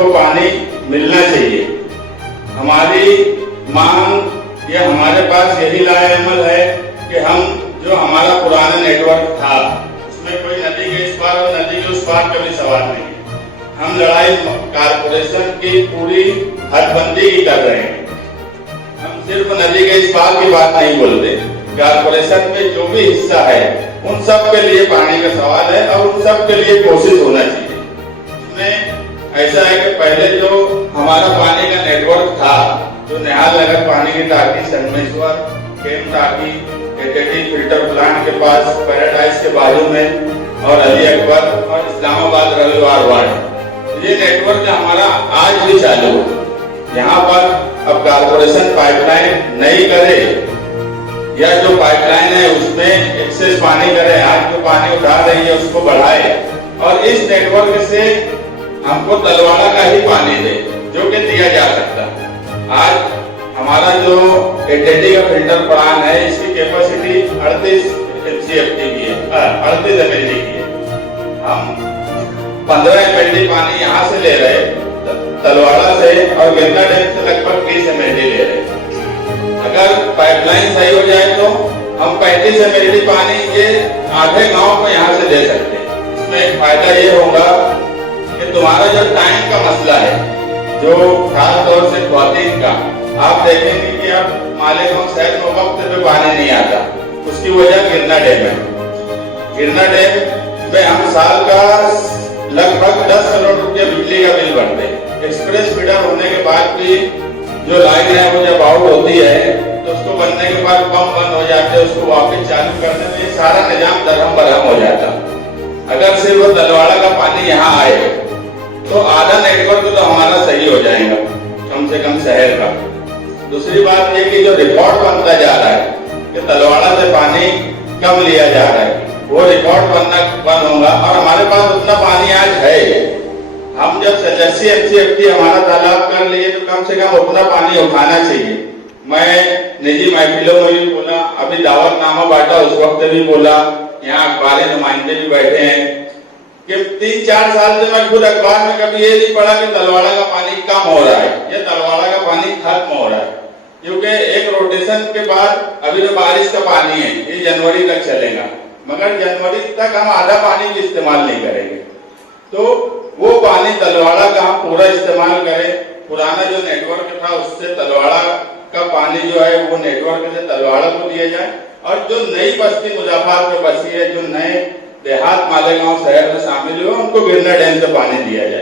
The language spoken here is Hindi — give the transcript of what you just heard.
को पानी मिलना चाहिए। हमारी मांग या हमारे पास यही लाएमल है कि हम जो हमारा पुराना नेटवर्क था उसमें कोई नदी के इस पार और नदी के उस पार का भी सवाल नहीं है। हम लड़ाई कारपोरेशन की पूरी हदबंदी की कर रहे हैं। हम सिर्फ नदी के इस पार की बात नहीं बोलते, कारपोरेशन में जो भी हिस्सा है उन सब के लिए पानी का सवाल है और उन सब के लिए कोशिश होना चाहिए। उसमें ऐसा है कि पहले जो हमारा पानी का नेटवर्क था, जो निहाल नगर पानी की टाकी, संगमेश्वर, केम टाकी, एकेटी फिल्टर प्लांट के पास, पैराडाइज के बाजू में और अली अकबर और इस्लामाबाद रविवार वार्ड, ये नेटवर्क हमारा आज भी चालू है। यहाँ पर अब कारपोरेशन पाइपलाइन नहीं करे या जो पाइपलाइन है उसमें एक्सेस पानी करे, आज जो पानी उठा रही है उसको बढ़ाए और इस नेटवर्क से हमको तलवाड़ा का ही पानी दे जो कि दिया जा सकता है। आज हमारा जो एकेटी का फिल्टर प्लांट है इसकी कैपेसिटी 38 MCFT की है, 38 MLD की है। हम 15 MLD पानी यहाँ से ले रहे तलवाड़ा से और गिरना डैम से लगभग 20 MLD ले रहे। अगर पाइपलाइन सही हो जाए तो हम 35 MLD पानी ये आधे गांव को यहाँ से दे सकते हैं। इसमें एक फायदा ये होगा कि तुम्हारा जो टाइम का मसला है, जो खास तौर से ख्वातीन का, आप देखेंगे कि अब मालेगांव शहर में वक्त पे पानी नहीं आता। उसकी वजह गिरना डैम है। गिरना डैम में हम साल का लगभग 10 करोड़ रुपया बिजली का बिल भरते हैं। एक्सप्रेस फीडर होने के बाद भी जो लाइन है वो जब आउट होती है तो उसको बनने के बाद पंप बंद हो जाते हैं, उसको वापस चालू करने में ये सारा निजाम दरहम बरहम हो जाता। अगर सिर्फ तलवाड़ा का पानी यहाँ आए तो आधा नेटवर्क तो हमारा सही हो जाएगा, कम से कम शहर का। दूसरी बात ये कि जो रिकॉर्ड बनता जा रहा है कि तलवाड़ा से पानी कम लिया जा रहा है, वो रिकॉर्ड बनना बंद होगा और हमारे पास उतना पानी आज है। हम जब 80 MCFT हमारा तालाब कर लिए तो कम से कम उतना पानी उठाना चाहिए। मैं निजी महफिलों में भी बोला, अभी दावतनामा बांटा उस वक्त भी बोला, यहाँ अखबारी नुमाइंदे भी बैठे हैं कि 3-4 साल से मैं खुद अखबार में कभी ये नहीं पढ़ा कि तलवाड़ा का पानी कम हो रहा है या तलवाड़ा का पानी खत्म हो रहा है। क्योंकि एक रोटेशन के बाद अभी जो बारिश का पानी है ये जनवरी तक चलेगा, मगर जनवरी तक हम आधा पानी भी इस्तेमाल नहीं करेंगे। तो वो पानी तलवाड़ा का हम पूरा इस्तेमाल करें। पुराना जो नेटवर्क था उससे तलवाड़ा का पानी जो है वो नेटवर्क से तलवाड़ा को दिया जाए और जो नई बस्ती मुजफ्फरपुर में बसी है, जो नए देहात मालेगांव शहर में शामिल हुए, उनको गिरना डैम से पानी दिया जाए।